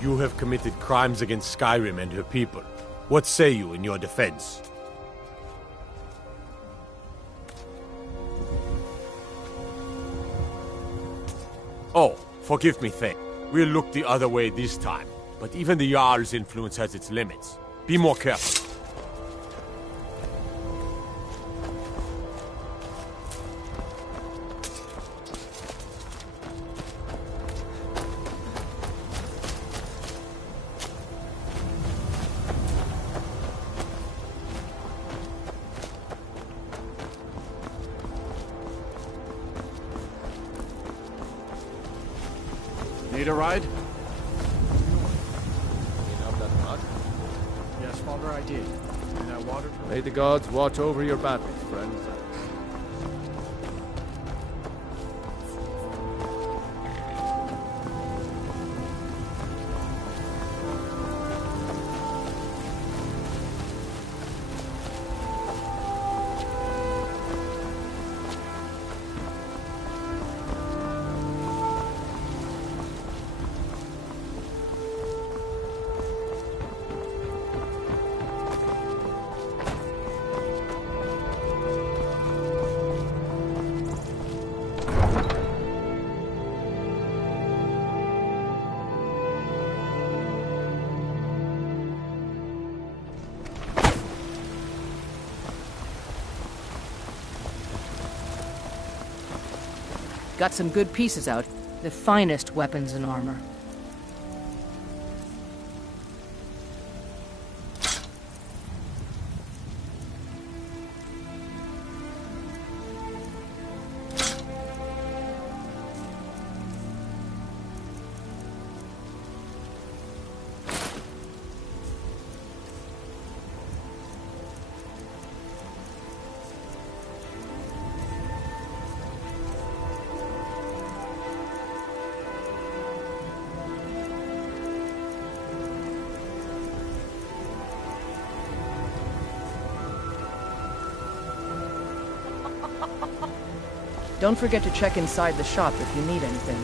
You have committed crimes against Skyrim and her people. What say you in your defense? Oh, forgive me, Thane. We'll look the other way this time. But even the Jarl's influence has its limits. Be more careful. Need a ride? Yes, Father, I did. And I watered her. May the gods watch over your battles, friends. Got some good pieces out. The finest weapons and armor. Don't forget to check inside the shop if you need anything.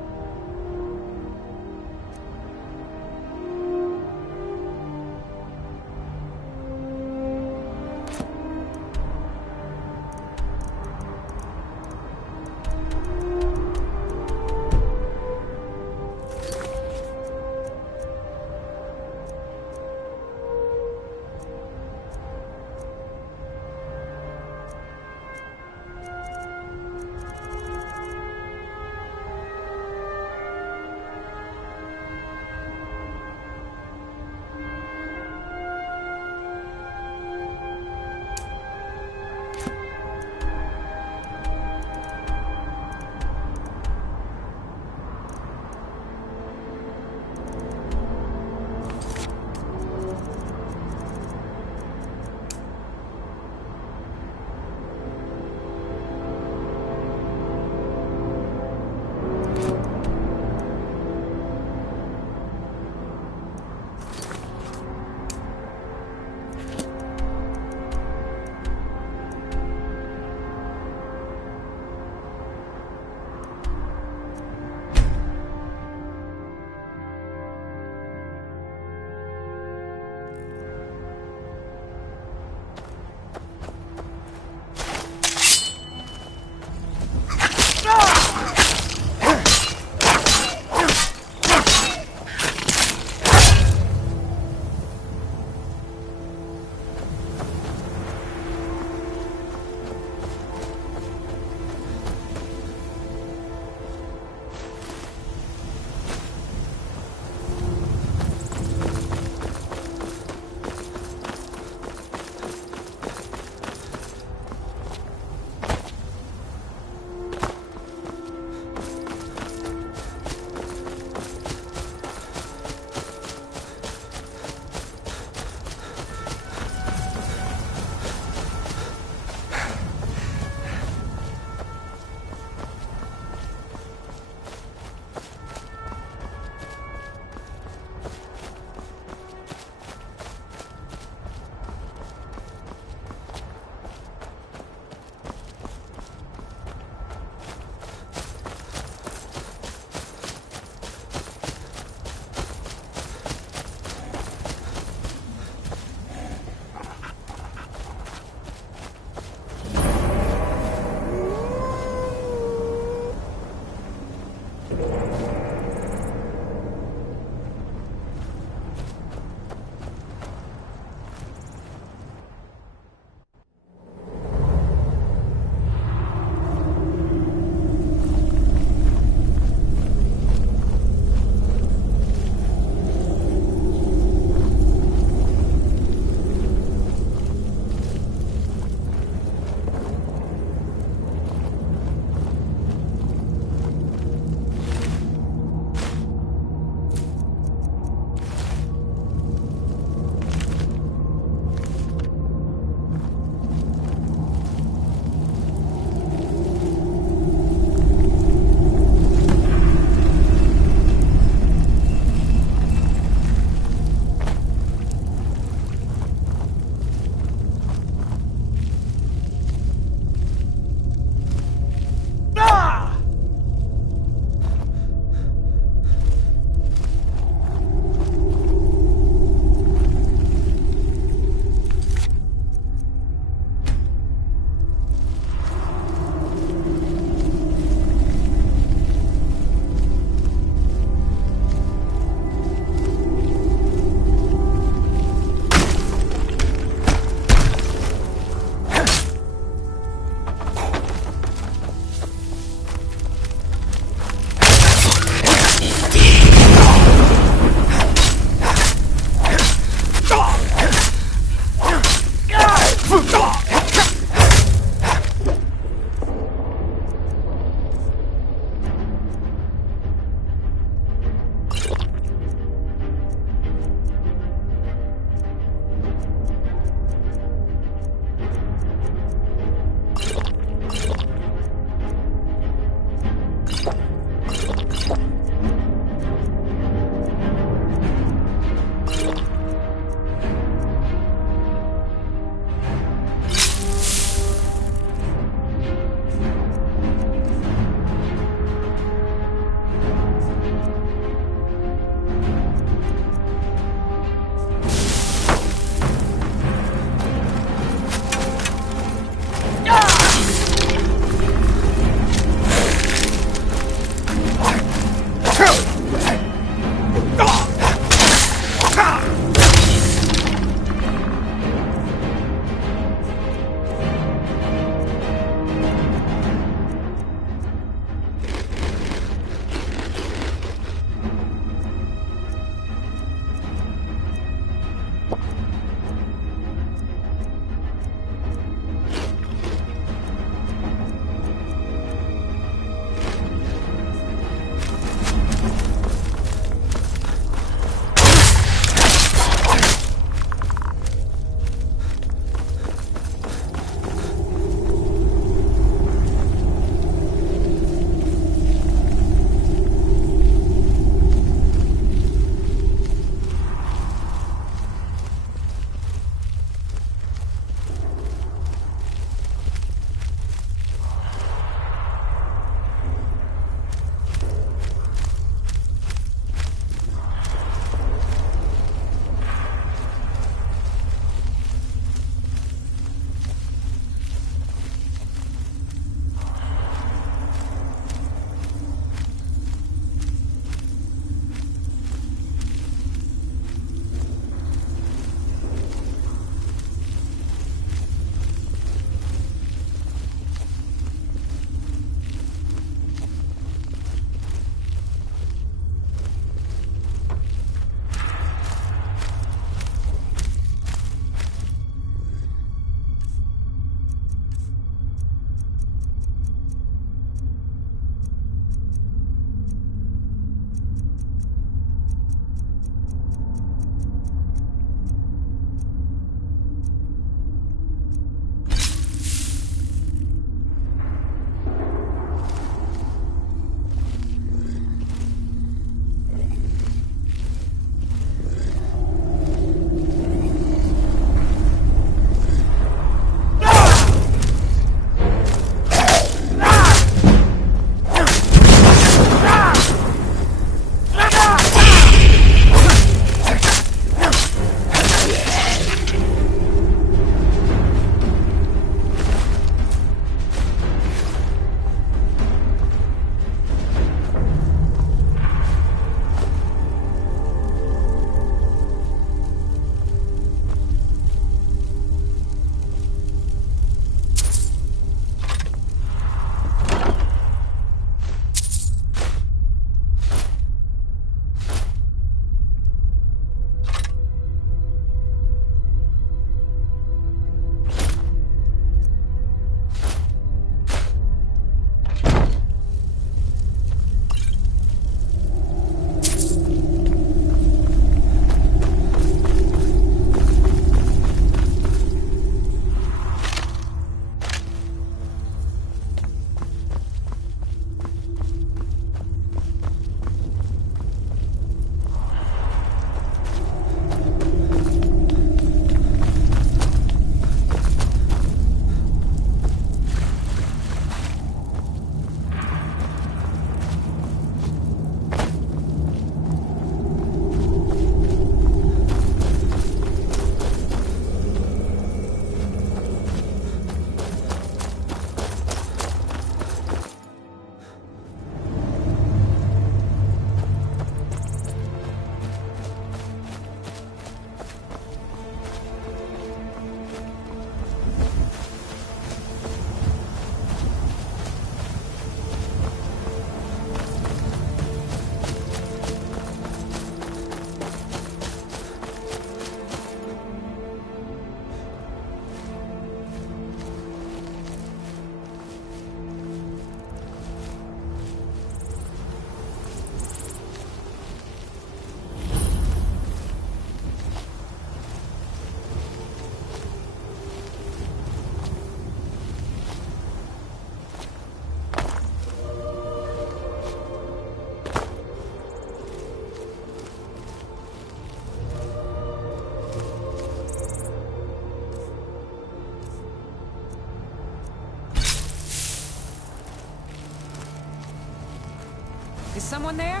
Is someone there?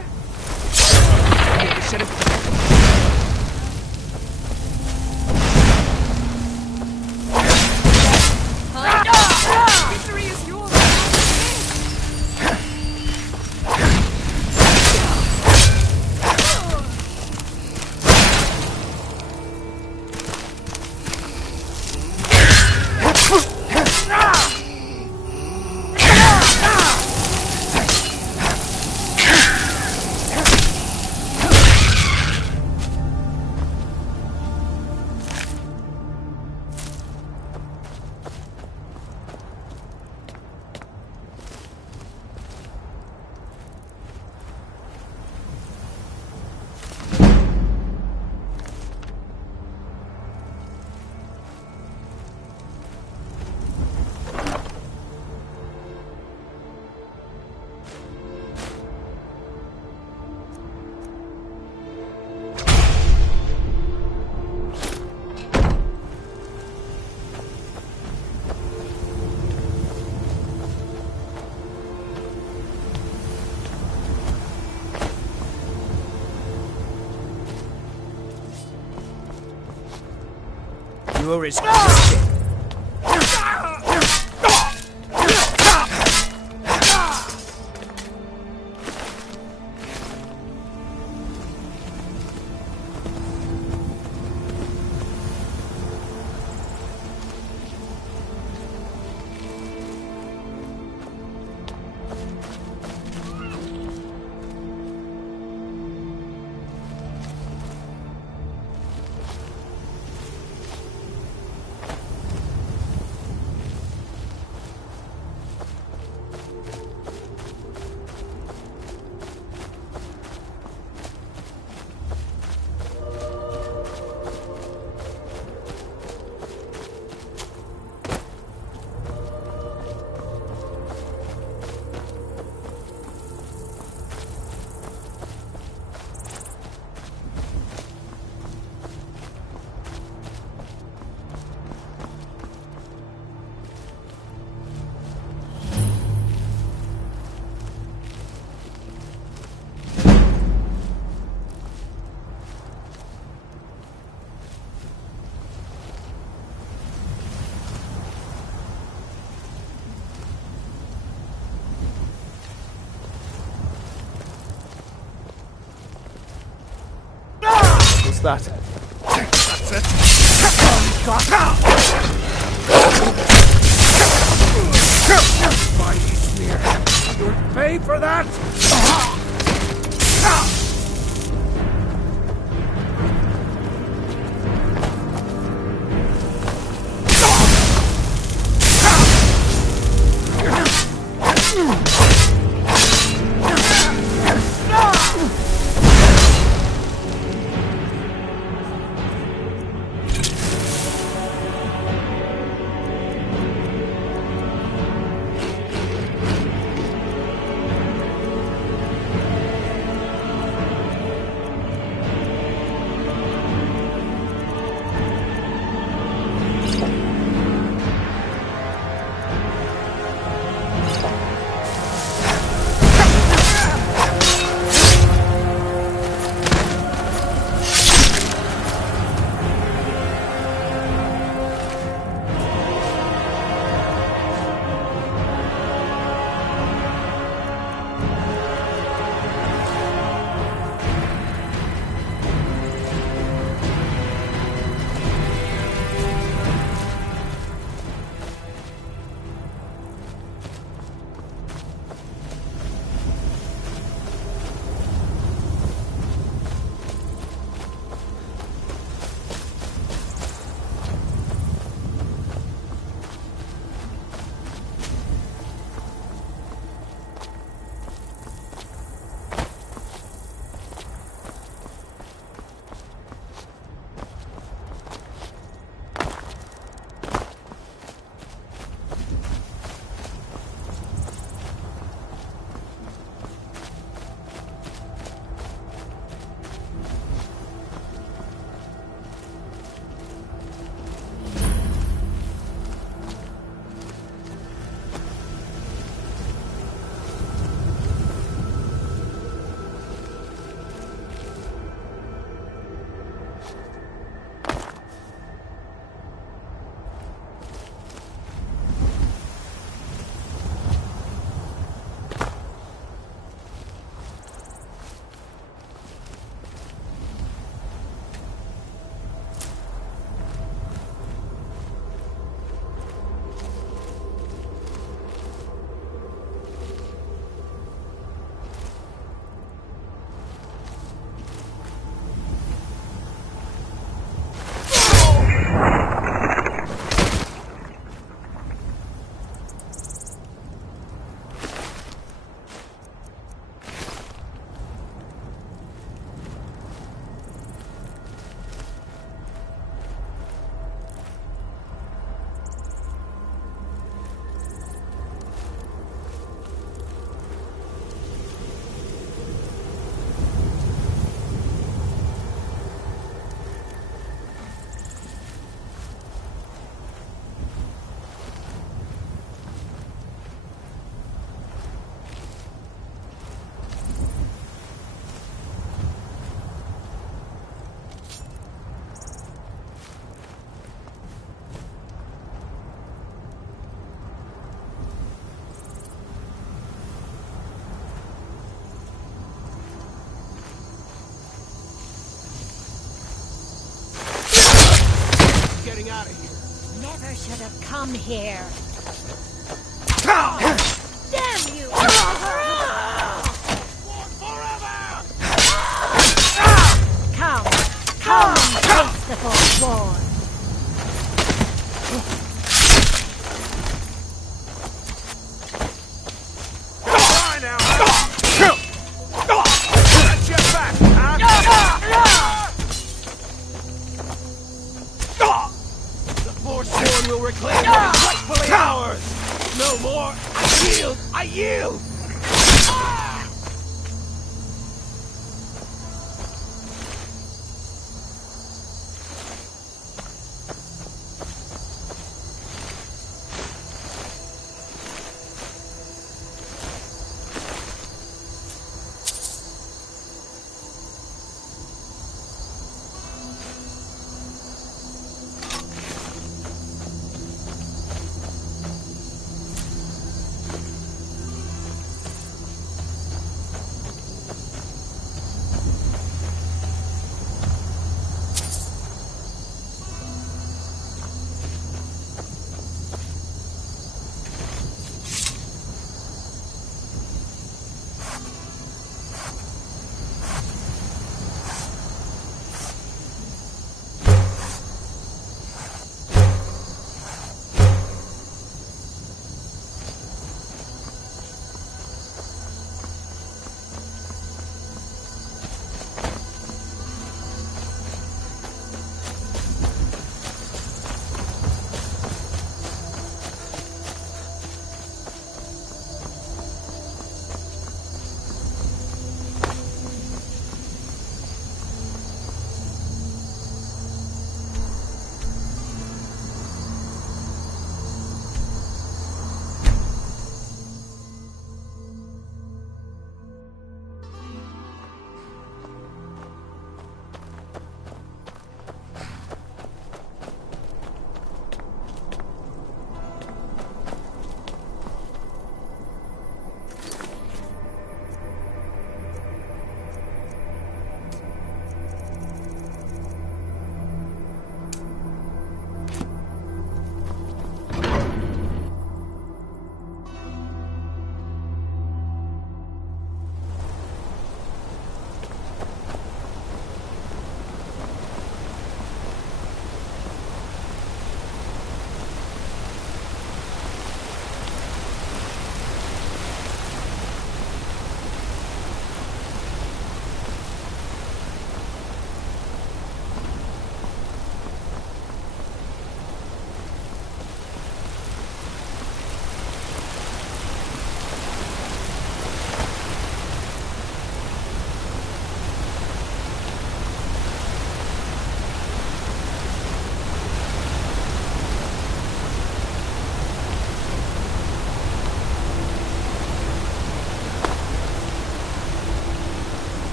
Victory is yours! You're as What's that? That's it. Mighty smear. You'll pay for that! never should have come here. Damn you! Come and face the Forsworn. Forsworn will reclaim what is rightfully ours! No more! I yield! I yield!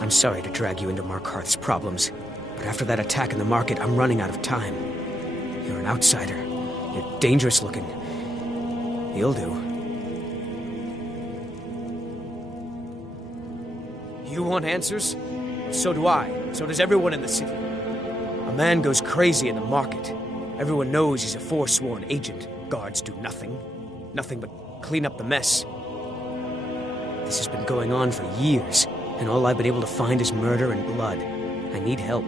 I'm sorry to drag you into Markarth's problems, but after that attack in the market, I'm running out of time. You're an outsider. You're dangerous looking. You'll do. You want answers? So do I. So does everyone in the city. A man goes crazy in the market. Everyone knows he's a Forsworn agent. Guards do nothing. Nothing but clean up the mess. This has been going on for years, and all I've been able to find is murder and blood. I need help.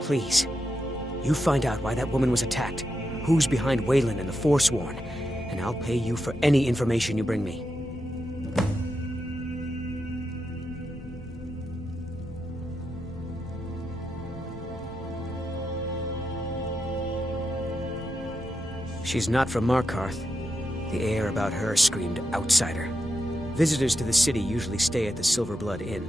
Please. You find out why that woman was attacked, who's behind Waylon and the Forsworn, and I'll pay you for any information you bring me. She's not from Markarth. The air about her screamed outsider. Visitors to the city usually stay at the Silverblood Inn.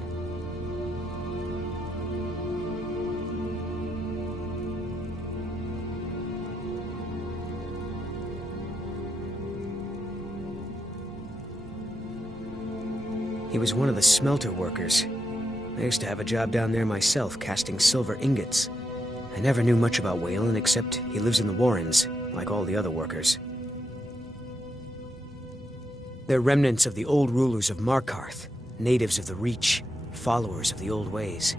He was one of the smelter workers. I used to have a job down there myself, casting silver ingots. I never knew much about Waylon, except he lives in the Warrens, like all the other workers. They're remnants of the old rulers of Markarth, natives of the Reach, followers of the old ways.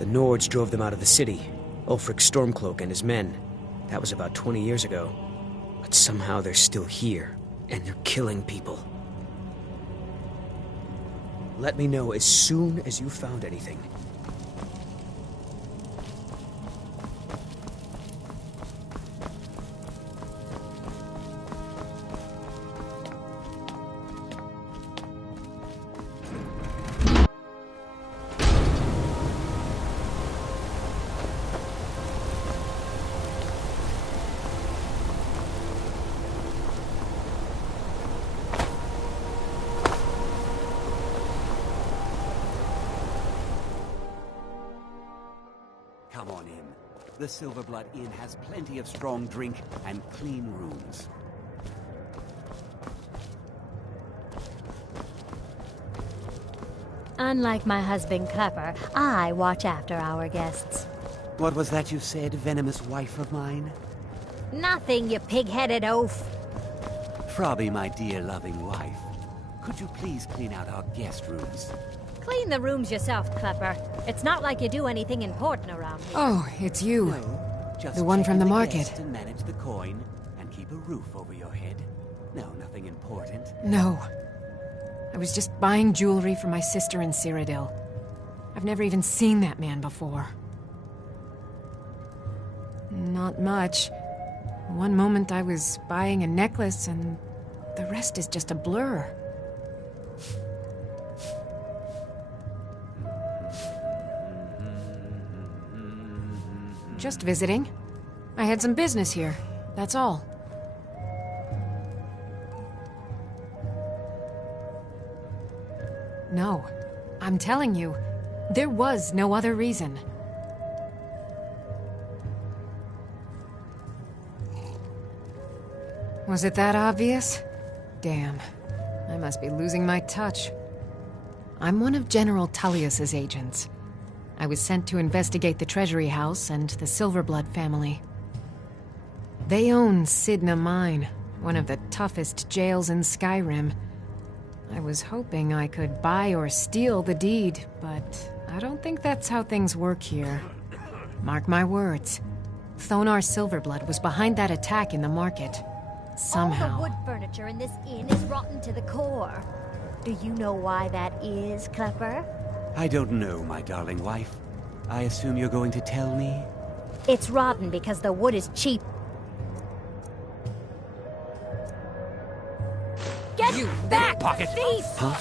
The Nords drove them out of the city, Ulfric Stormcloak and his men. That was about 20 years ago. But somehow they're still here, and they're killing people. Let me know as soon as you found anything. Come on in. The Silverblood Inn has plenty of strong drink and clean rooms. Unlike my husband Klepper, I watch after our guests. What was that you said, venomous wife of mine? Nothing, you pig-headed oaf. Frobby, my dear loving wife, could you please clean out our guest rooms? Clean the rooms yourself, Klepper. It's not like you do anything important around here. Oh, it's you. No, just The one check from in the the market. guests and manage the coin and keep a roof over your head. No, nothing important. No. I was just buying jewelry for my sister in Cyrodiil. I've never even seen that man before. Not much. One moment I was buying a necklace, and the rest is just a blur. Just visiting. I had some business here, that's all. No, I'm telling you, there was no other reason. Was it that obvious? Damn, I must be losing my touch. I'm one of General Tullius's agents. I was sent to investigate the Treasury House and the Silverblood family. They own Sidna Mine, one of the toughest jails in Skyrim. I was hoping I could buy or steal the deed, but I don't think that's how things work here. Mark my words. Thonar Silverblood was behind that attack in the market. Somehow. All the wood furniture in this inn is rotten to the core. Do you know why that is, Klepper? I don't know, my darling wife. I assume you're going to tell me? It's rotten because the wood is cheap. Get back, thief! Huh?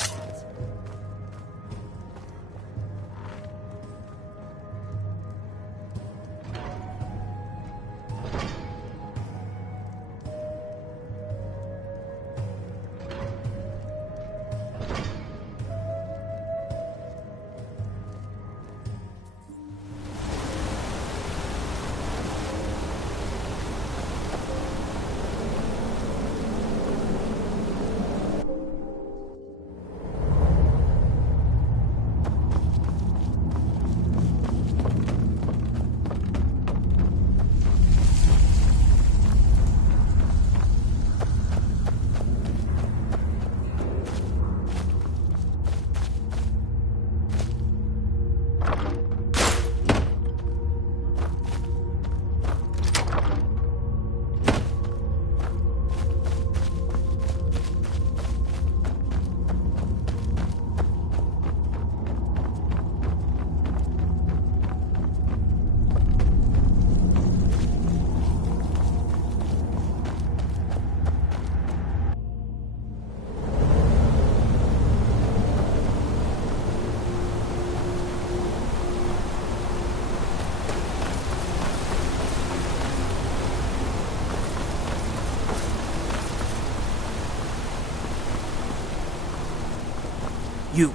You.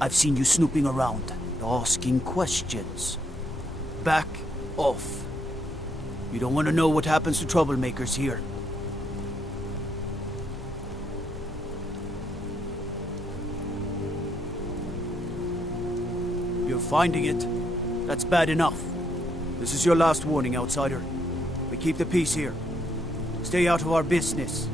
I've seen you snooping around, asking questions. Back off. You don't want to know what happens to troublemakers here. You're finding it. That's bad enough. This is your last warning, outsider. We keep the peace here. Stay out of our business.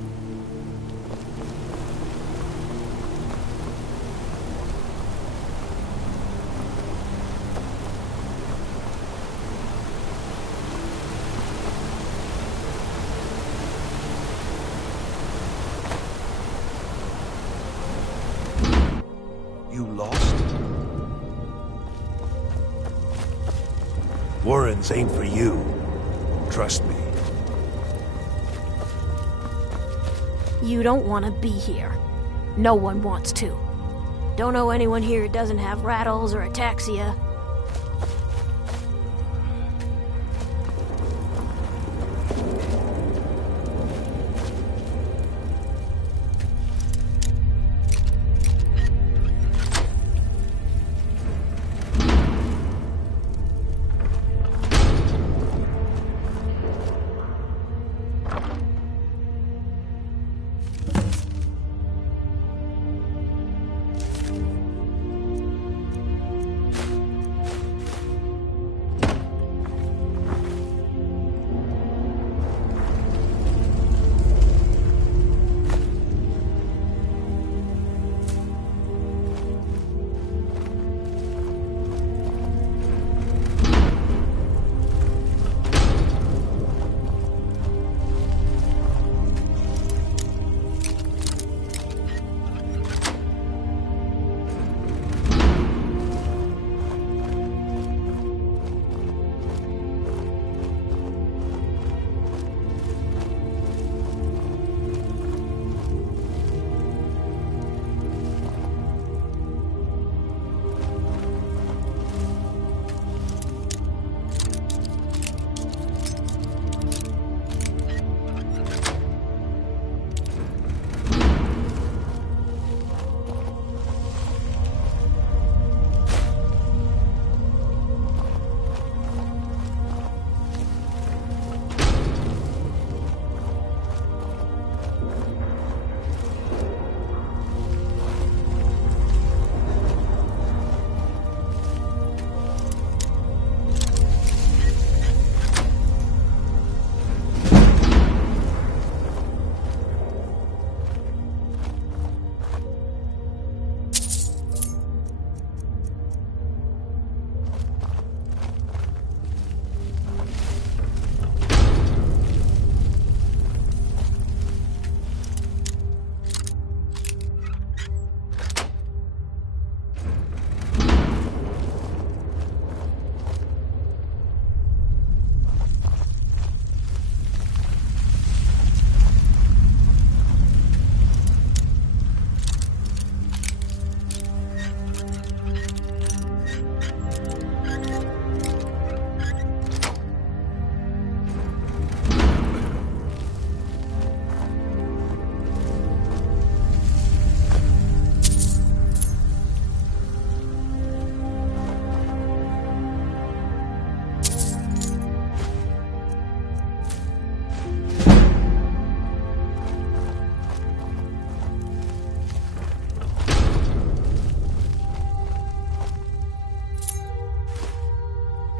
Warrens ain't for you. Trust me. You don't want to be here. No one wants to. Don't know anyone here who doesn't have rattles or ataxia.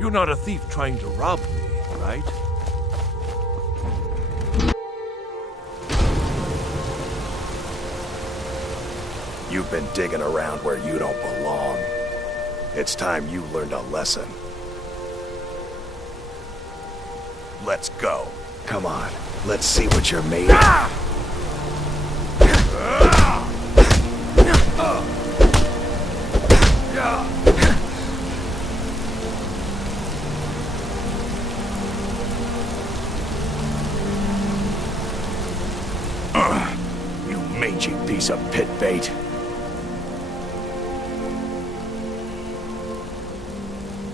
You're not a thief trying to rob me, right? You've been digging around where you don't belong. It's time you learned a lesson. Let's go. Come on, let's see what you're made of. You mangy piece of pit bait.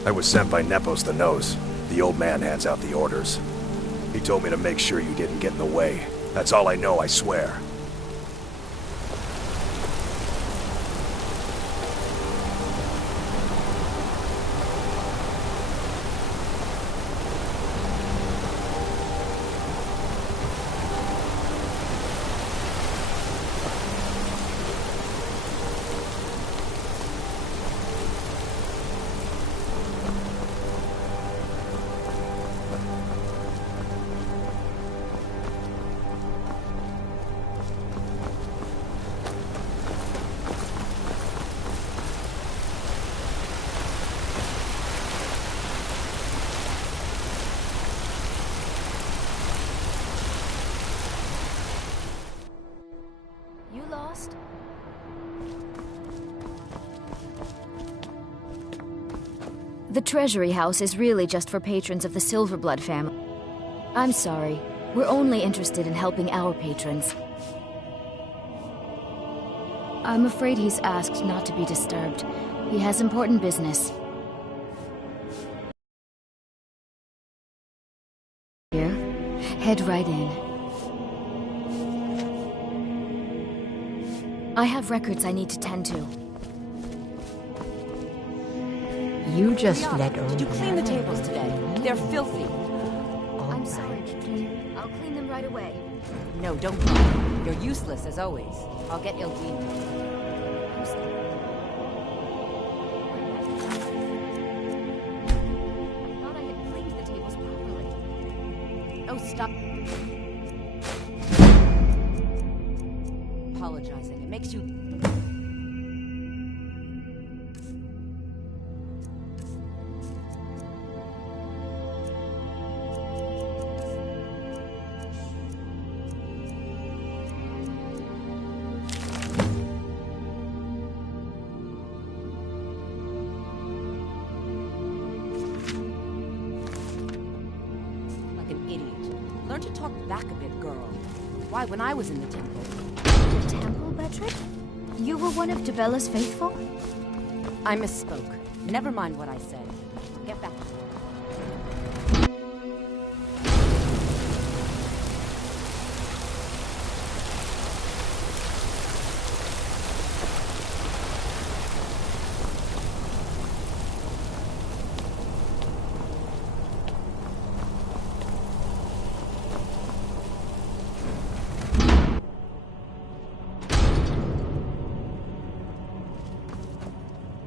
I was sent by Nepos the Nose. The old man hands out the orders. He told me to make sure you didn't get in the way. That's all I know, I swear. You lost? The Treasury House is really just for patrons of the Silverblood family. I'm sorry. We're only interested in helping our patrons. I'm afraid he's asked not to be disturbed. He has important business. Here, head right in. I have records I need to tend to. You just let her. Did you clean the tables today? They're filthy. I'm sorry, Kitty. I'll clean them right away. No, don't cry. You're useless as always. I'll get Ildine. I'm sorry. I thought I had cleaned the tables properly. Oh, stop. Apologizing. It makes you... Learn to talk back a bit, girl. Why, when I was in the temple... The temple, Betrick? You were one of Debella's faithful? I misspoke. Never mind what I said. Get back.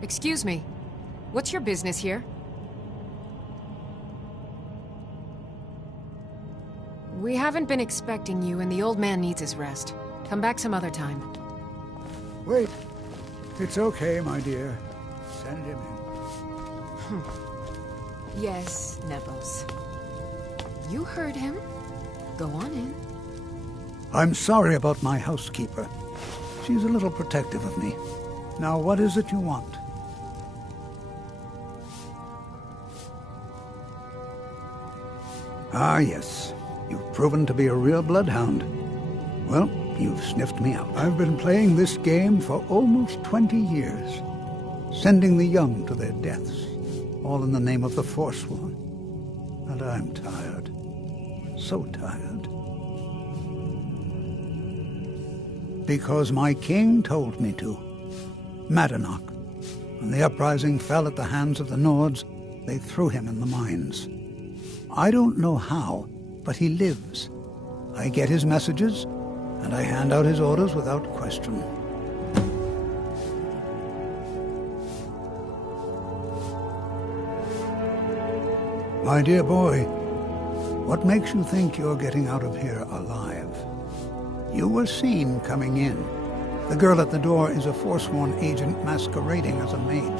Excuse me. What's your business here? We haven't been expecting you, and the old man needs his rest. Come back some other time. Wait. It's okay, my dear. Send him in. Yes, Nepos. You heard him. Go on in. I'm sorry about my housekeeper. She's a little protective of me. Now, what is it you want? Ah, yes. You've proven to be a real bloodhound. Well, you've sniffed me out. I've been playing this game for almost 20 years, sending the young to their deaths, all in the name of the Forsworn. And I'm tired. So tired. Because my king told me to. Madanach. When the uprising fell at the hands of the Nords, they threw him in the mines. I don't know how, but he lives. I get his messages, and I hand out his orders without question. My dear boy, what makes you think you're getting out of here alive? You were seen coming in. The girl at the door is a Forsworn agent masquerading as a maid.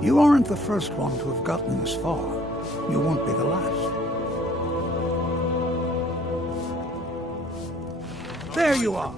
You aren't the first one to have gotten this far. You won't be the last. There you are.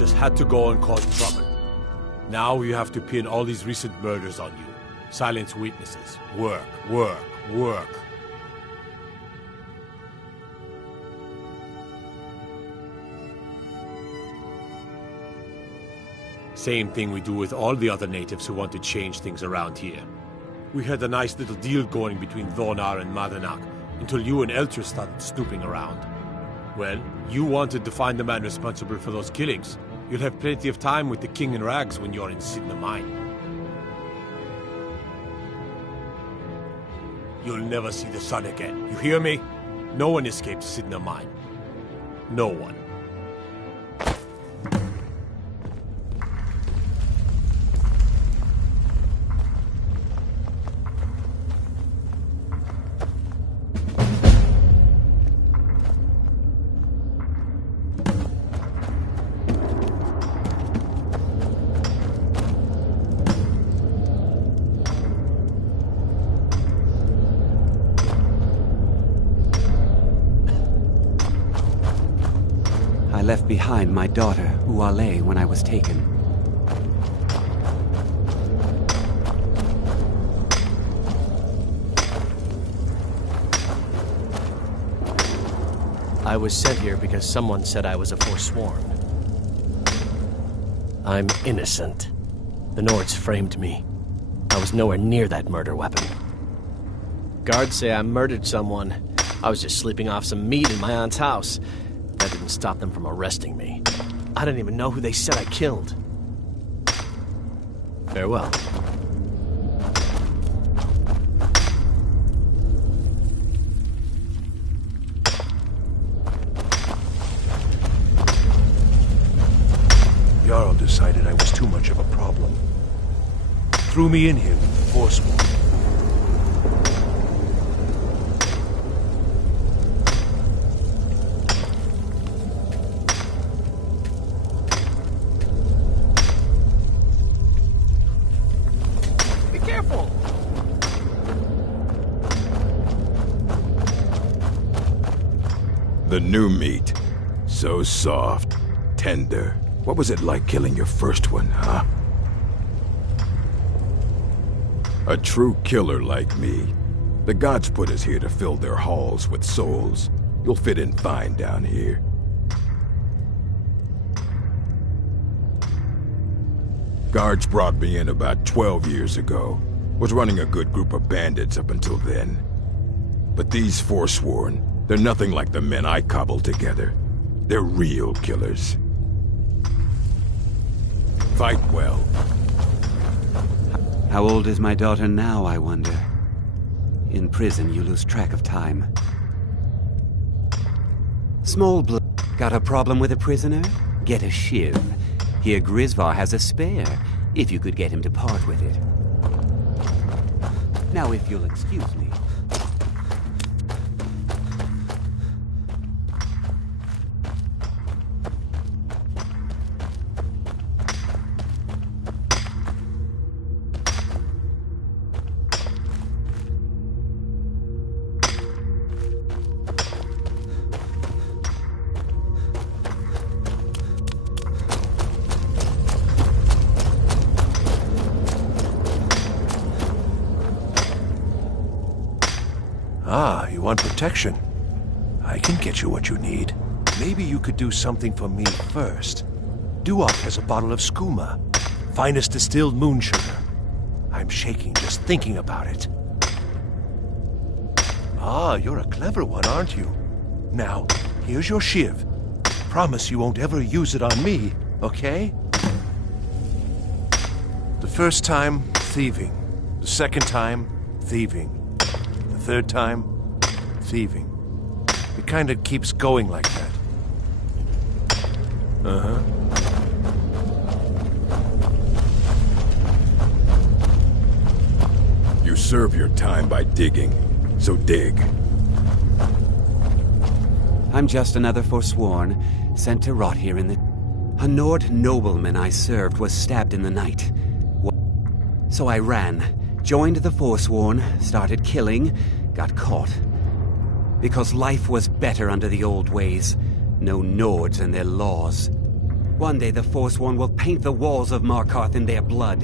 just had to go and cause trouble. Now you have to pin all these recent murders on you. Silence witnesses. Work, work, work. Same thing we do with all the other natives who want to change things around here. We had a nice little deal going between Thonar and Madanak until you and Eltra started snooping around. Well, you wanted to find the man responsible for those killings. You'll have plenty of time with the King in Rags when you're in Sidna Mine. You'll never see the sun again. You hear me? No one escapes Sidna Mine. No one. I left behind my daughter, Uale, when I was taken. I was sent here because someone said I was a Forsworn. I'm innocent. The Nords framed me. I was nowhere near that murder weapon. Guards say I murdered someone. I was just sleeping off some meat in my aunt's house. That didn't stop them from arresting me. I didn't even know who they said I killed. Farewell. Jarl decided I was too much of a problem. Threw me in here with the Forsworn. The new meat. So soft, tender. What was it like killing your first one, huh? A true killer like me. The gods put us here to fill their halls with souls. You'll fit in fine down here. Guards brought me in about 12 years ago. Was running a good group of bandits up until then. But these Forsworn, they're nothing like the men I cobbled together. They're real killers. Fight well. How old is my daughter now, I wonder? In prison, you lose track of time. Small blood. Got a problem with a prisoner? Get a shiv. Here Grisvar has a spare, if you could get him to part with it. Now, if you'll excuse me. Ah, you want protection? I can get you what you need. Maybe you could do something for me first. Duok has a bottle of skooma. Finest distilled moon sugar. I'm shaking just thinking about it. Ah, you're a clever one, aren't you? Now, here's your shiv. Promise you won't ever use it on me, okay? The first time, thieving. The second time, thieving. The third time, thieving. It kind of keeps going like that. Uh-huh. You serve your time by digging, so dig. I'm just another Forsworn, sent to rot here in the... A Nord nobleman I served was stabbed in the night. So I ran, joined the Forsworn, started killing, got caught. Because life was better under the old ways. No Nords and their laws. One day the Forsworn will paint the walls of Markarth in their blood.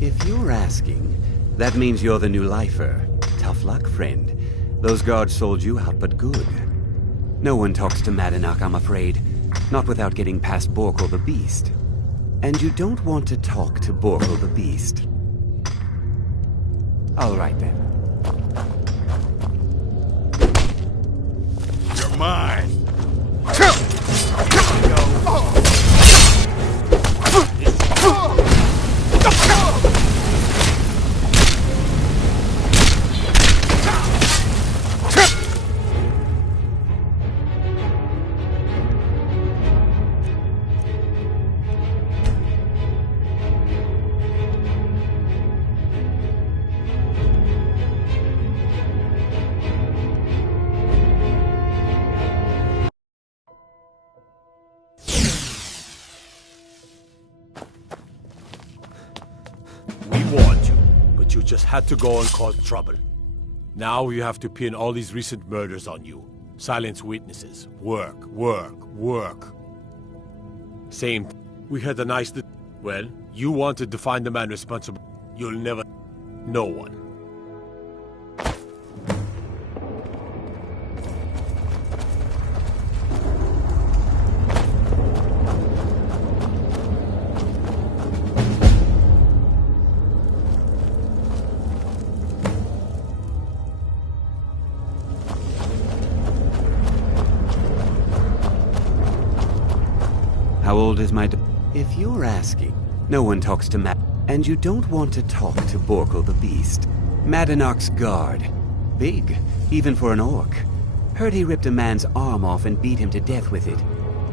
If you're asking, that means you're the new lifer. Tough luck, friend. Those guards sold you out, but good. No one talks to Madanach, I'm afraid. Not without getting past Borkul the Beast. And you don't want to talk to Borkul the Beast. All right, then. You're mine! Just had to go and cause trouble. Now you have to pin all these recent murders on you. Silence witnesses. Work, work, work. Same. We had a nice... Well, you wanted to find the man responsible. You'll never... No one. How old is my... If you're asking, no one talks to and you don't want to talk to Borkul the Beast. Madanach's guard. Big, even for an orc. Heard he ripped a man's arm off and beat him to death with it.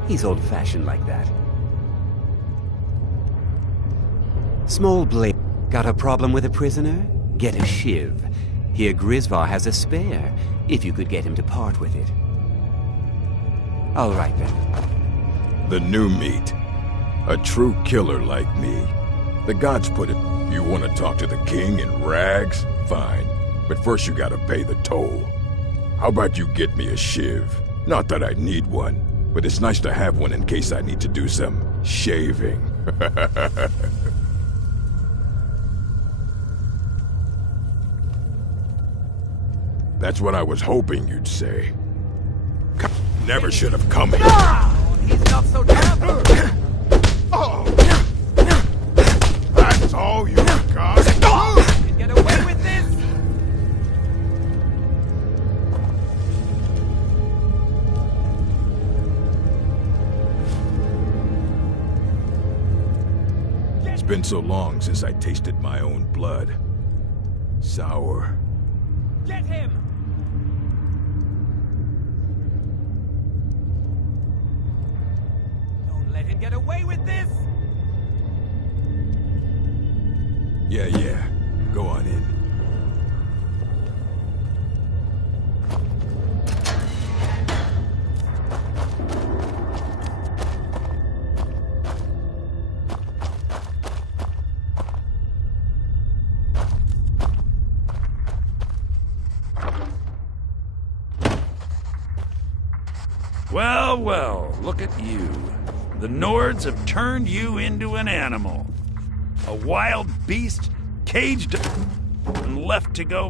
He's old-fashioned like that. Small blade. Got a problem with a prisoner? Get a shiv. Here Grisvar has a spare, if you could get him to part with it. All right, then. The new meat. A true killer like me. The gods put it. You want to talk to the king in rags? Fine. But first you gotta pay the toll. How about you get me a shiv? Not that I need one, but it's nice to have one in case I need to do some shaving. That's what I was hoping you'd say. Never should have come here. He's not so terrible. That's all you got? Get away with this! It's been so long since I tasted my own blood. Sour. Get him! Don't let him get away with this! Yeah. Go on in. Well, look at you. The Nords have turned you into an animal. A wild beast, caged and left to go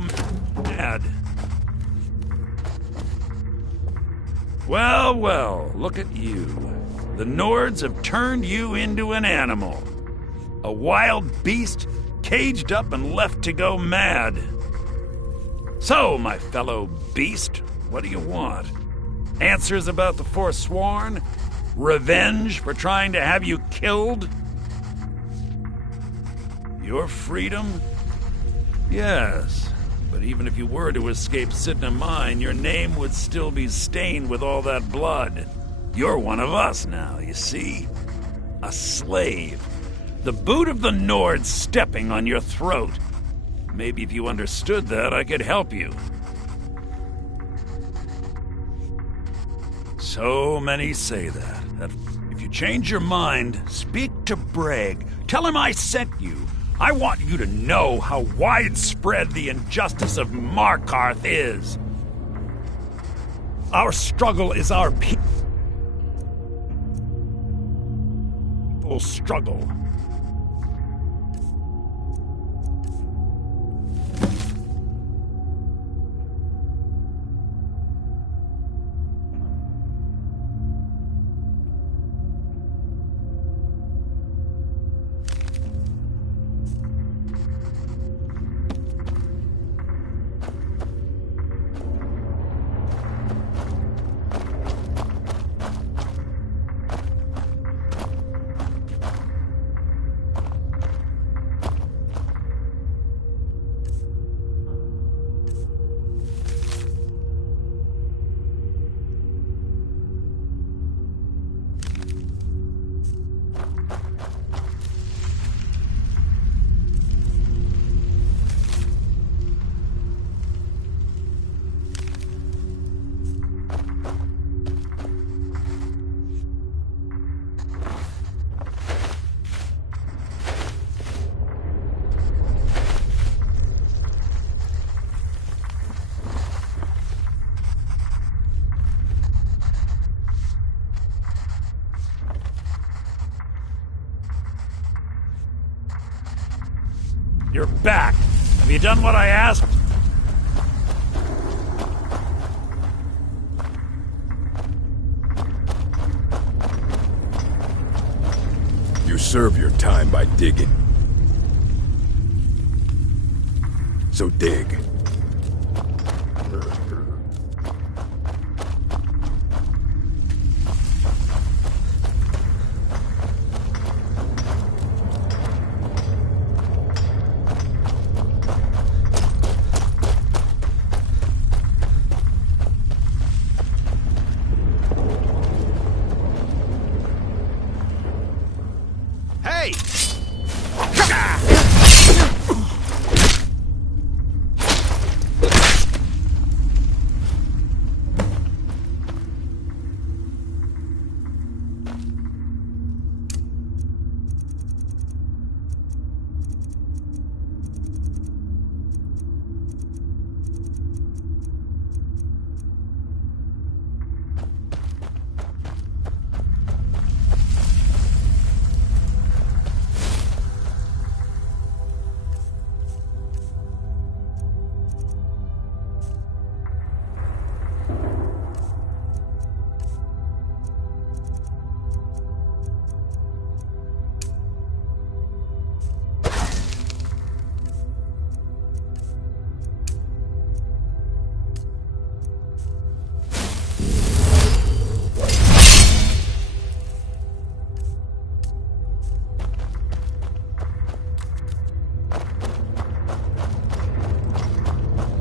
mad. Well, look at you. The Nords have turned you into an animal. A wild beast, caged up and left to go mad. So, my fellow beast, what do you want? Answers about the Forsworn? Revenge for trying to have you killed? Your freedom? Yes, but even if you were to escape Sidna Mine, your name would still be stained with all that blood. You're one of us now, you see? A slave. The boot of the Nord stepping on your throat. Maybe if you understood that, I could help you. So many say that if you change your mind, speak to Breg. Tell him I sent you. I want you to know how widespread the injustice of Markarth is. Our struggle is our people's struggle. You're back. Have you done what I asked? You serve your time by digging. So dig.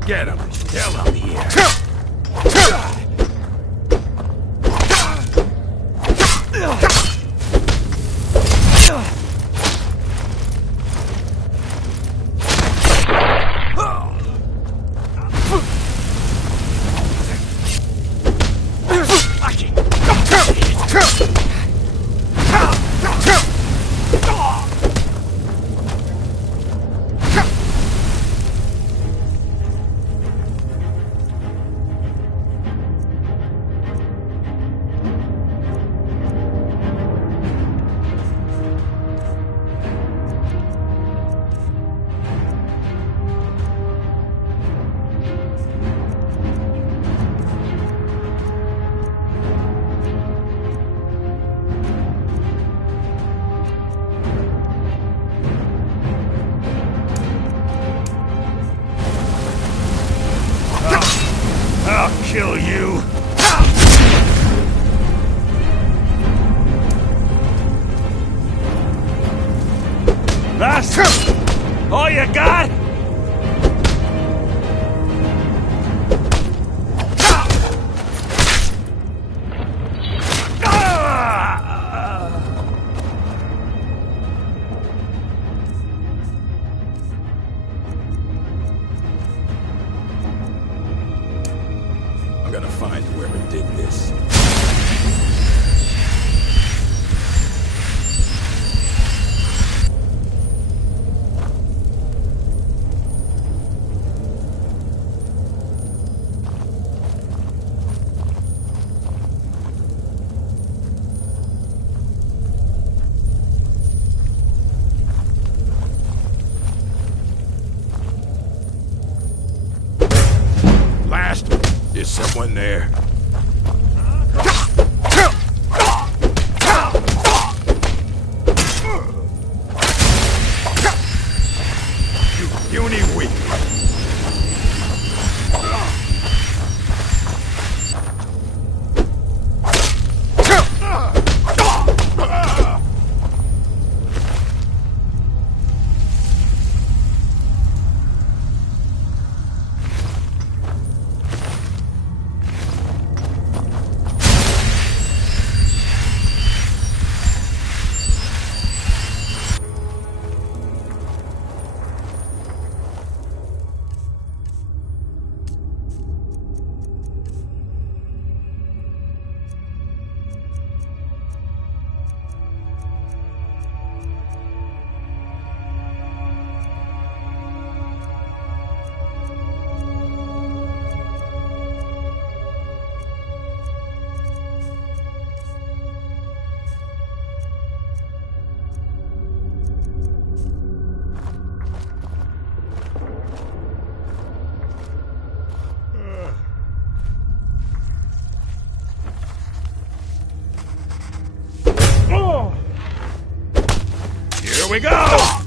Get him! Kill him here! I'll kill you! That's all you got? I'm gonna find whoever did this. someone there? You puny weak. Here we go!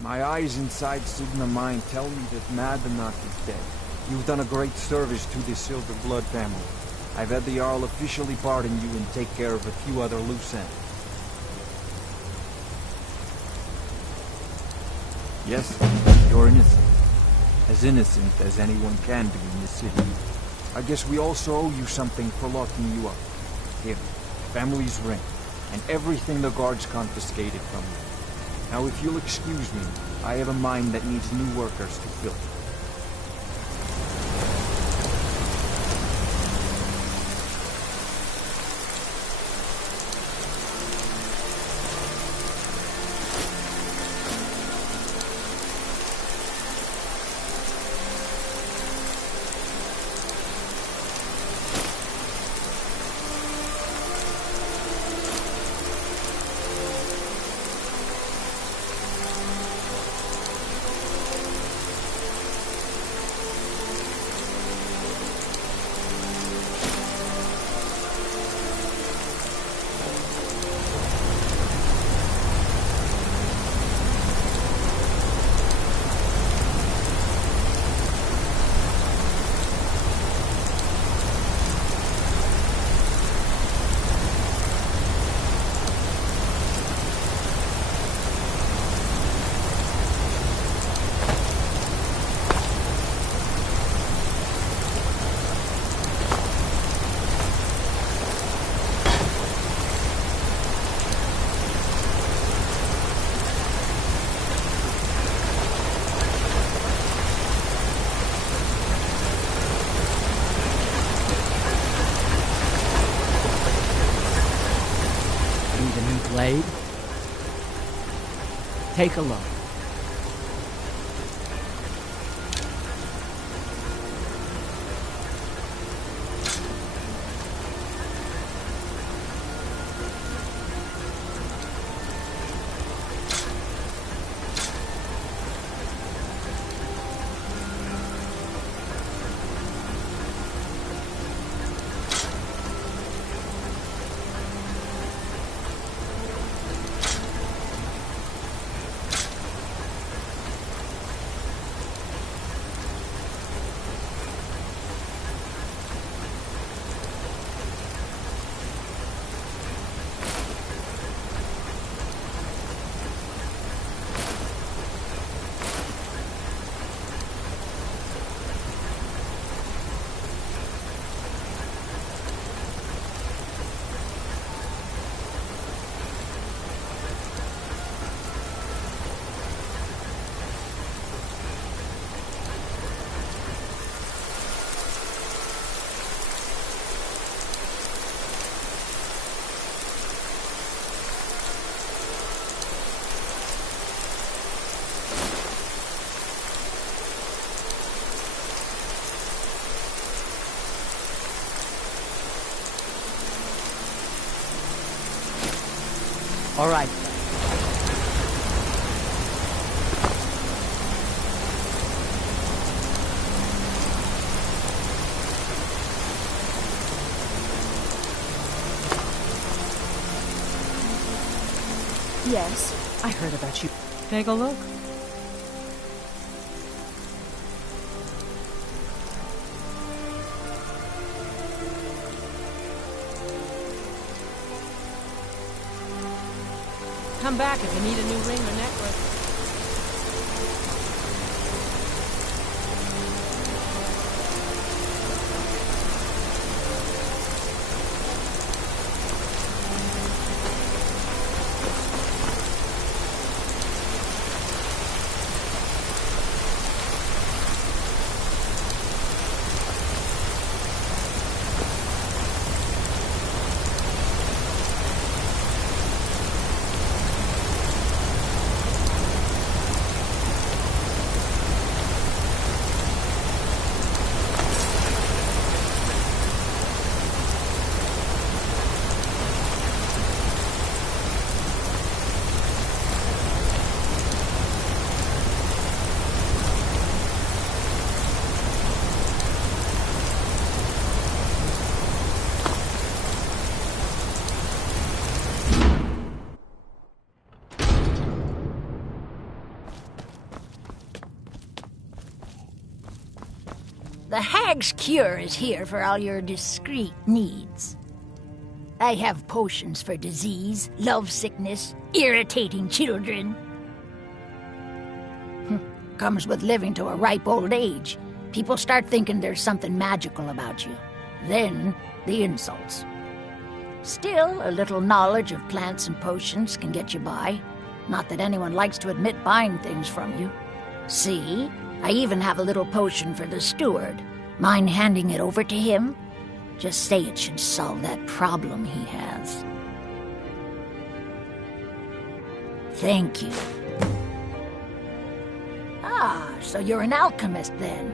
My eyes inside Sigma Mine tell me that Madanach is dead. You've done a great service to the Silver Blood family. I've had the Jarl officially pardon you and take care of a few other loose ends. Yes, you're innocent. As innocent as anyone can be in this city. I guess we also owe you something for locking you up. Here, family's ring, and everything the guards confiscated from you. Now if you'll excuse me, I have a mine that needs new workers to fill. Blade? Take a look. All right. Yes? I heard about you. Take a look. Come back if you need a new ring or necklace. The Hag's Cure is here for all your discreet needs. I have potions for disease, love sickness, irritating children. Comes with living to a ripe old age. People start thinking there's something magical about you. Then, the insults. Still, a little knowledge of plants and potions can get you by. Not that anyone likes to admit buying things from you. See? I even have a little potion for the steward. Mind handing it over to him? Just say it should solve that problem he has. Thank you. Ah, so you're an alchemist then.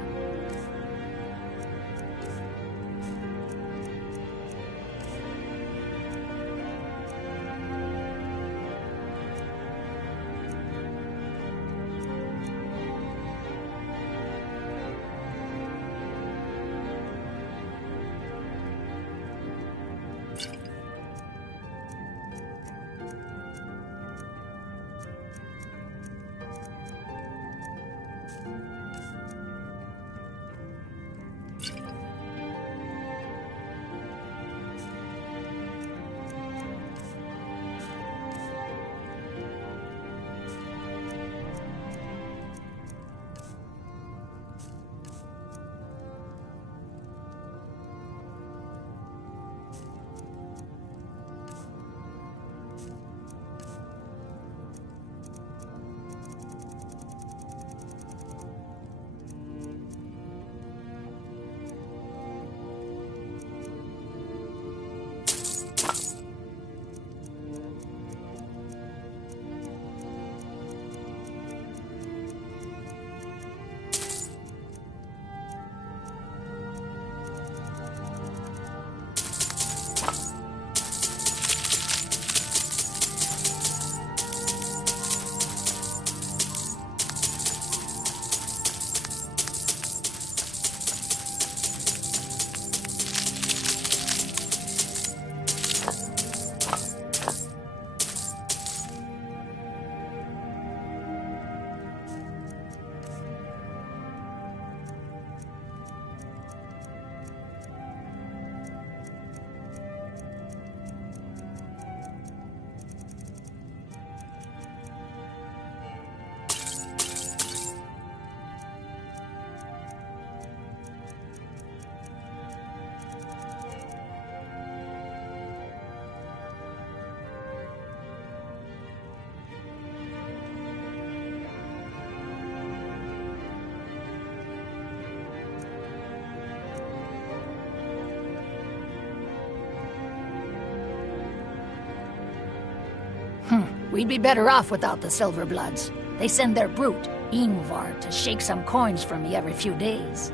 We'd be better off without the Silverbloods. They send their brute, Ingvar, to shake some coins from me every few days.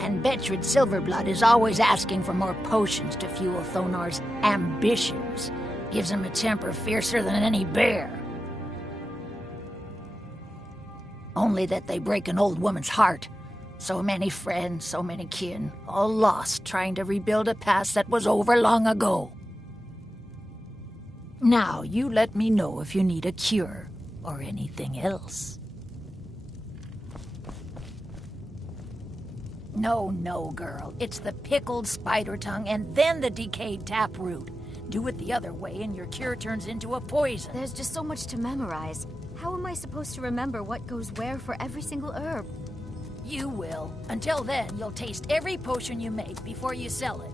And Betrid Silverblood is always asking for more potions to fuel Thonar's ambitions. Gives him a temper fiercer than any bear. Only that they break an old woman's heart. So many friends, so many kin, all lost trying to rebuild a past that was over long ago. Now, you let me know if you need a cure, or anything else. No, girl. It's the pickled spider tongue and then the decayed taproot. Do it the other way and your cure turns into a poison. There's just so much to memorize. How am I supposed to remember what goes where for every single herb? You will. Until then, you'll taste every potion you make before you sell it.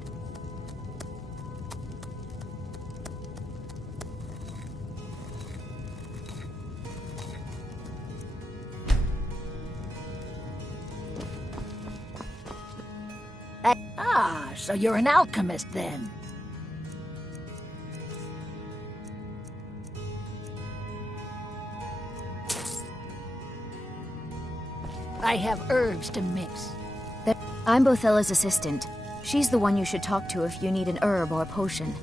Ah, so you're an alchemist then. I have herbs to mix. I'm Bothella's assistant. She's the one you should talk to if you need an herb or a potion.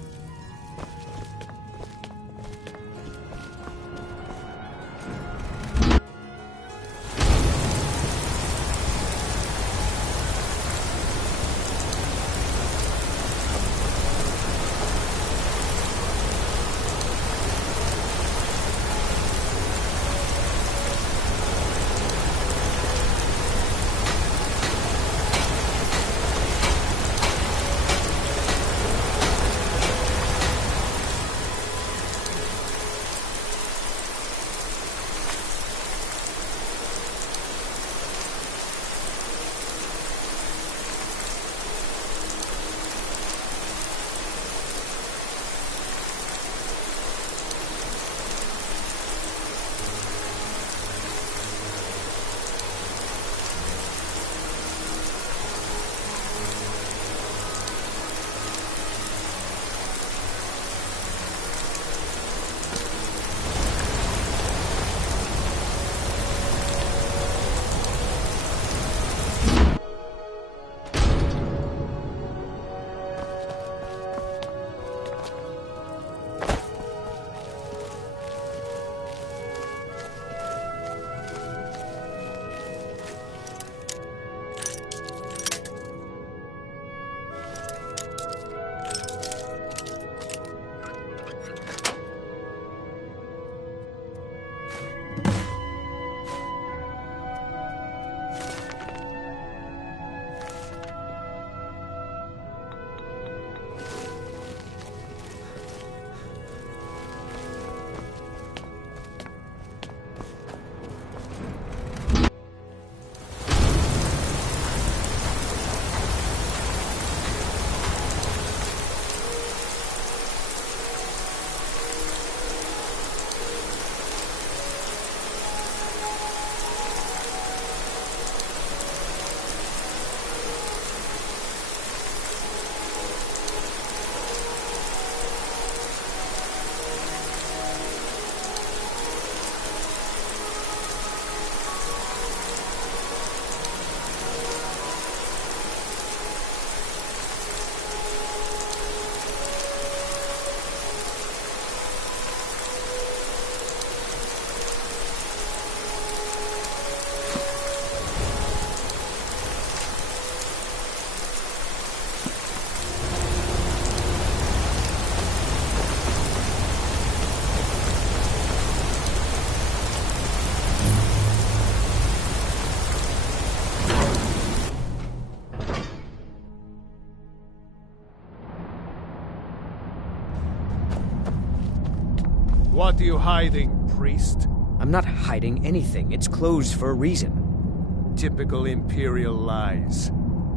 What are you hiding, priest? I'm not hiding anything. It's closed for a reason. Typical Imperial lies.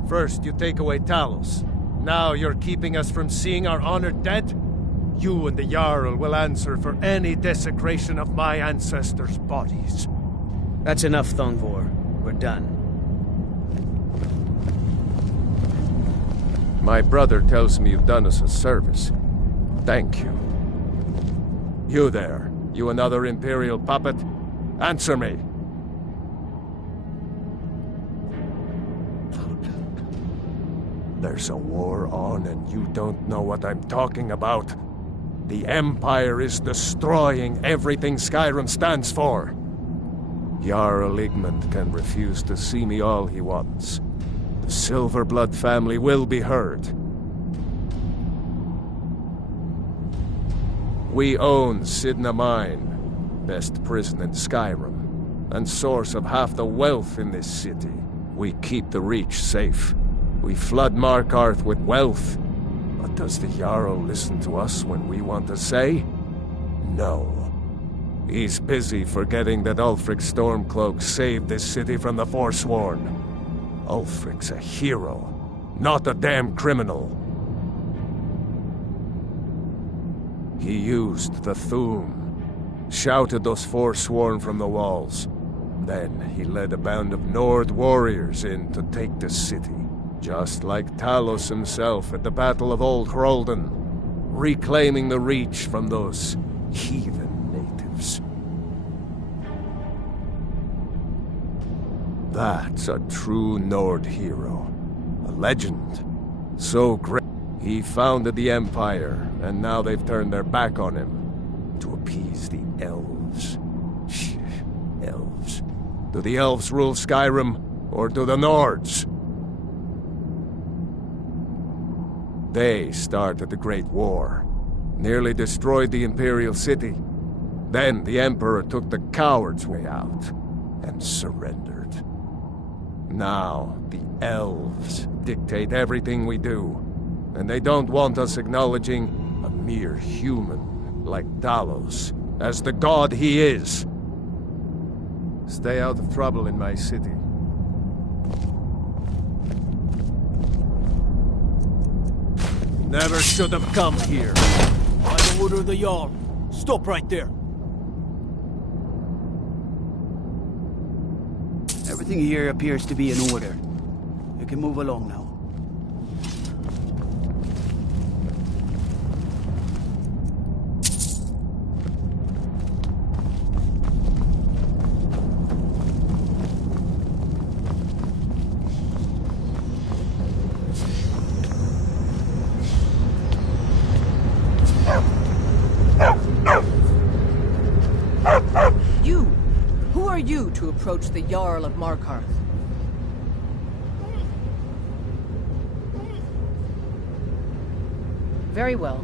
First, you take away Talos. Now you're keeping us from seeing our honored dead? You and the Jarl will answer for any desecration of my ancestors' bodies. That's enough, Thongvor. We're done. My brother tells me you've done us a service. Thank you. You there, you another Imperial puppet? Answer me! There's a war on and you don't know what I'm talking about. The Empire is destroying everything Skyrim stands for. Jarl Igmund can refuse to see me all he wants. The Silverblood family will be heard. We own Sidna Mine, best prison in Skyrim, and source of half the wealth in this city. We keep the Reach safe. We flood Markarth with wealth. But does the Jarl listen to us when we want to say? No. He's busy forgetting that Ulfric Stormcloak saved this city from the Forsworn. Ulfric's a hero, not a damn criminal. He used the Thum, shouted those Forsworn from the walls. Then he led a band of Nord warriors in to take the city. Just like Talos himself at the Battle of Old Hroldan, reclaiming the Reach from those heathen natives. That's a true Nord hero. A legend. So great. He founded the Empire, and now they've turned their back on him. To appease the elves. Shh, elves. Do the elves rule Skyrim, or do the Nords? They started the Great War, nearly destroyed the Imperial City. Then the Emperor took the coward's way out, and surrendered. Now, the elves dictate everything we do, and they don't want us acknowledging a mere human like Talos as the god he is. Stay out of trouble in my city. Never should have come here. By the order of the Jarl. Stop right there. Everything here appears to be in order. You can move along now. To approach the Jarl of Markarth. Very well.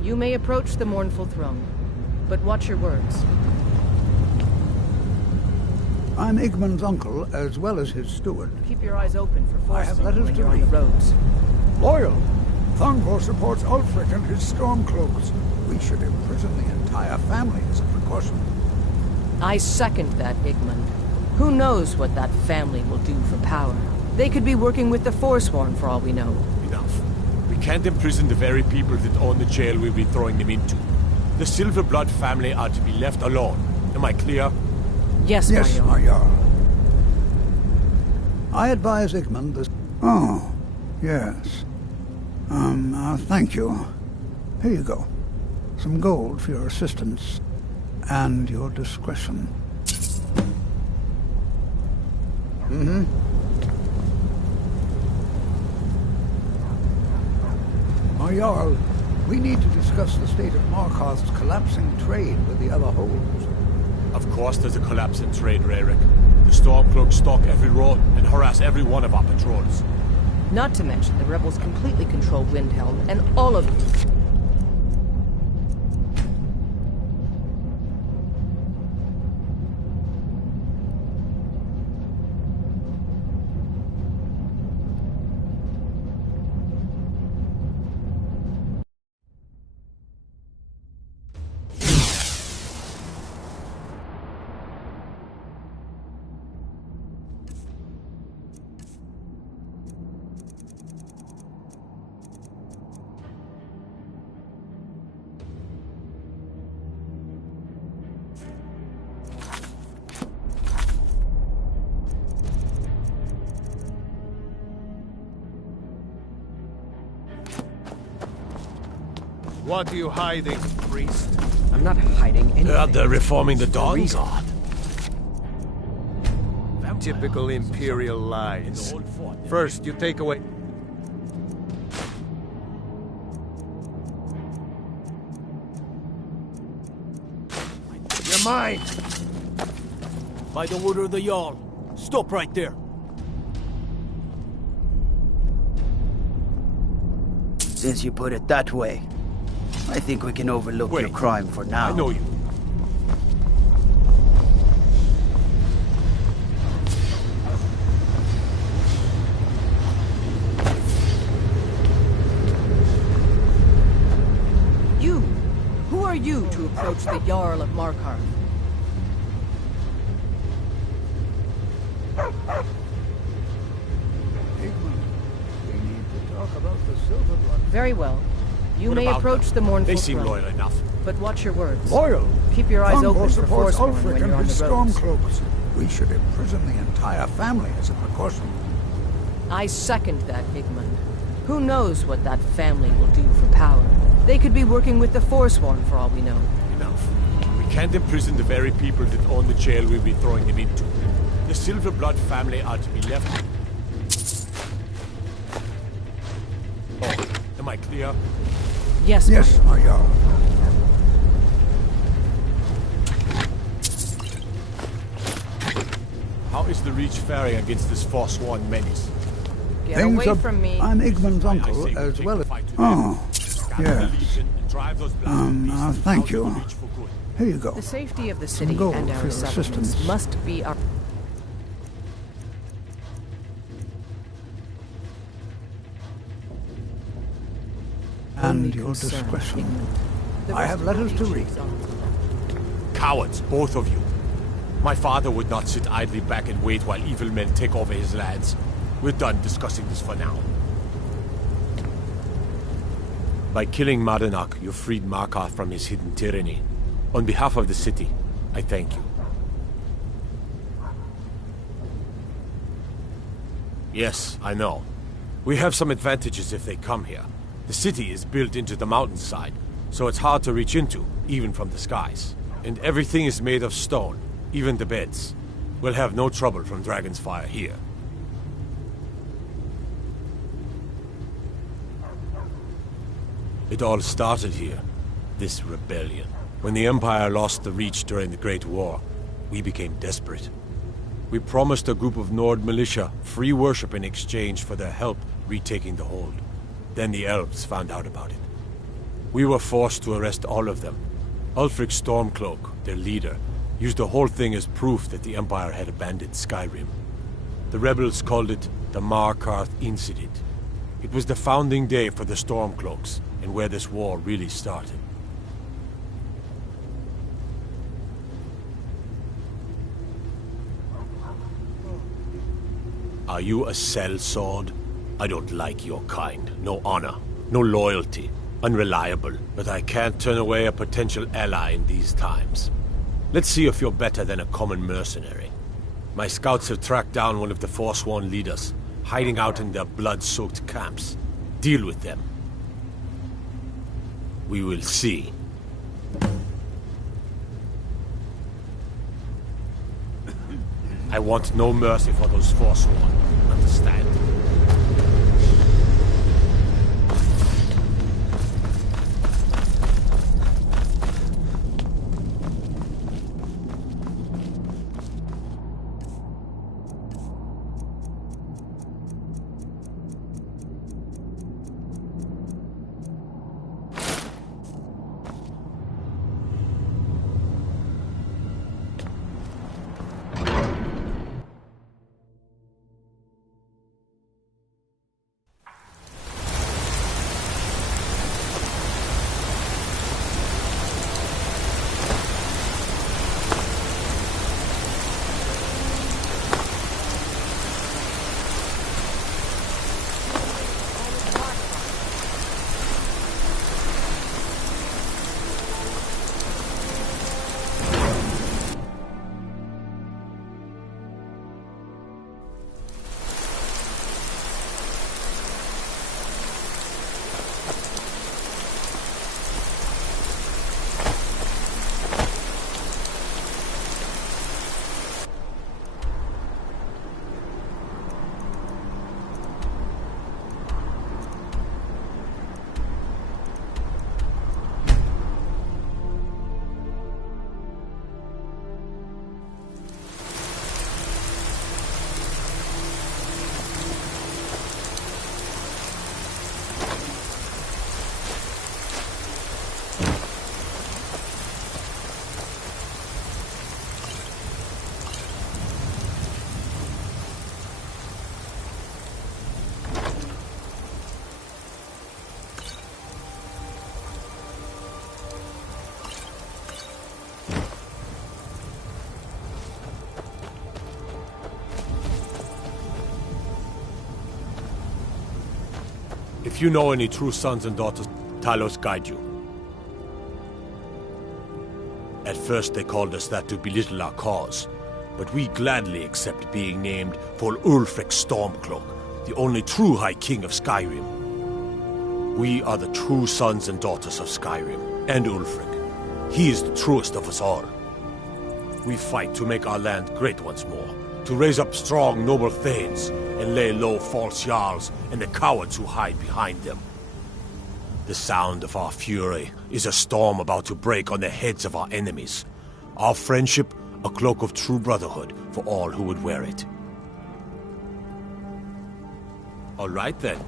You may approach the mournful throne, but watch your words. I'm Igmund's uncle, as well as his steward. Keep your eyes open for I have forcing letters when to you're on the read. roads. Loyal. Thongvor supports Ulfric and his Stormcloaks. We should imprison the entire family as a precaution. I second that, Igmund. Who knows what that family will do for power? They could be working with the Forsworn for all we know. Enough. We can't imprison the very people that own the jail we'll be throwing them into. The Silverblood family are to be left alone. Am I clear? Yes, Yes, my my Jarl. I advise Igmund this... Oh, yes. Thank you. Here you go. Some gold for your assistance and your discretion. Mm-hmm. My Jarl, we need to discuss the state of Markarth's collapsing trade with the other holds. Of course there's a collapse in trade, Raric. The Stormcloaks stalk every road and harass every one of our patrols. Not to mention the rebels completely control Windhelm, and all of you. What are you hiding, priest? I'm not hiding anything. They're reforming the Dawn Guard. Typical Imperial lies. First, you take away... You're mine! By the order of the Jarl. Stop right there. Since you put it that way, I think we can overlook your crime for now. I know you. Who are you to approach the Jarl of Markarth? We need to talk about the Silverblood. Very well. You What may about approach them? the mournful They seem throne, loyal enough. but watch your words. Loyal? Keep your eyes Congo open for supports Forsworn Ulfric when you're and on his the roads. Stormcloaks. We should imprison the entire family as a precaution. I second that, Igmund. Who knows what that family will do for power? They could be working with the Forsworn for all we know. Enough. We can't imprison the very people that own the jail we'll be throwing them into. The Silverblood family are to be left... Oh, am I clear? Yes, Yes, my Jarl. How is the Reach faring against this Forsworn menace? Get Things away are... from me. I'm Igmund's uncle, say we as take well the as... fight to Oh, them. yes. And drive those blast Thank you. Here you go. The safety of the city gold and for our your settlements assistance. must be our... And your concern, discretion. Igmund. The I rest have of the letters to Reach read. is on. Cowards, both of you. My father would not sit idly back and wait while evil men take over his lands. We're done discussing this for now. By killing Madanach, you freed Markarth from his hidden tyranny. On behalf of the city, I thank you. Yes, I know. We have some advantages if they come here. The city is built into the mountainside, so it's hard to reach into, even from the skies. And everything is made of stone, even the beds. We'll have no trouble from Dragon's Fire here. It all started here, this rebellion. When the Empire lost the Reach during the Great War, we became desperate. We promised a group of Nord militia free worship in exchange for their help retaking the hold. Then the elves found out about it. We were forced to arrest all of them. Ulfric Stormcloak, their leader, used the whole thing as proof that the Empire had abandoned Skyrim. The rebels called it the Markarth Incident. It was the founding day for the Stormcloaks, and where this war really started. Are you a sellsword? I don't like your kind. No honor, no loyalty. Unreliable, but I can't turn away a potential ally in these times. Let's see if you're better than a common mercenary. My scouts have tracked down one of the Forsworn leaders, hiding out in their blood-soaked camps. Deal with them. We will see. I want no mercy for those Forsworn. Understand? If you know any true sons and daughters, Talos guide you. At first they called us that to belittle our cause, but we gladly accept being named for Ulfric Stormcloak, the only true High King of Skyrim. We are the true sons and daughters of Skyrim, and Ulfric. He is the truest of us all. We fight to make our land great once more, to raise up strong, noble thanes, and lay low false jarls and the cowards who hide behind them. The sound of our fury is a storm about to break on the heads of our enemies. Our friendship, a cloak of true brotherhood for all who would wear it. All right then.